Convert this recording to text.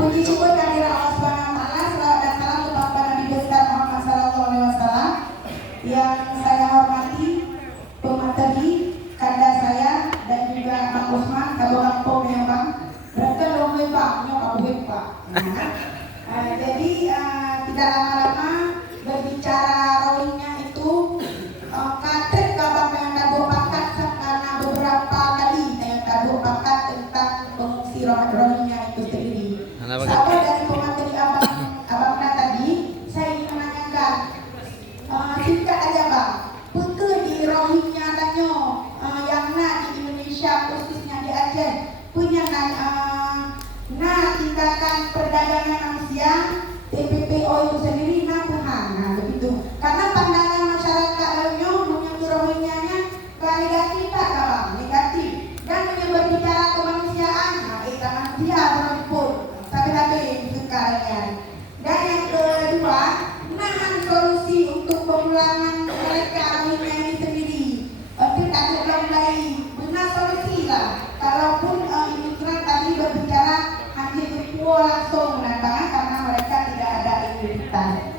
Puji syukur kehadirat Allah Subhanahu wa taala, selawat dan salam kepada Nabi besar Muhammad sallallahu alaihi wasallam. Yang saya hormati pemateri kanda saya dan juga Bang Usman Kabupaten Memang. Berarti lomba Pak, nyok Pak. Jadi tidak lama-lama berbicara rohingya itu katet kabang yang tadu pakat karena beberapa kali yang tadu pakat tentang pengungsi rohingya itu sendiri. Sahabat dari pemateri abangnya tadi, saya ingin menanyakan singkat aja Bang, betul di rohingya tanyo yang di Indonesia khususnya di Aceh punya tindakan perdagangan manusia TPPO itu sendiri nah begitu. Karena pandangan masyarakat Rohingya-nya negatif tak Bang? Negatif. Dan berbicara kemanusiaan, manusia berempur tapi kalian. Dan yang kedua, nahan solusi untuk pemulangan mereka Rohingya ini sendiri. Tidak mulai benar solusi lah. Kalaupun imigran tadi berbicara hampir langsung menandakan karena mereka tidak ada identitas.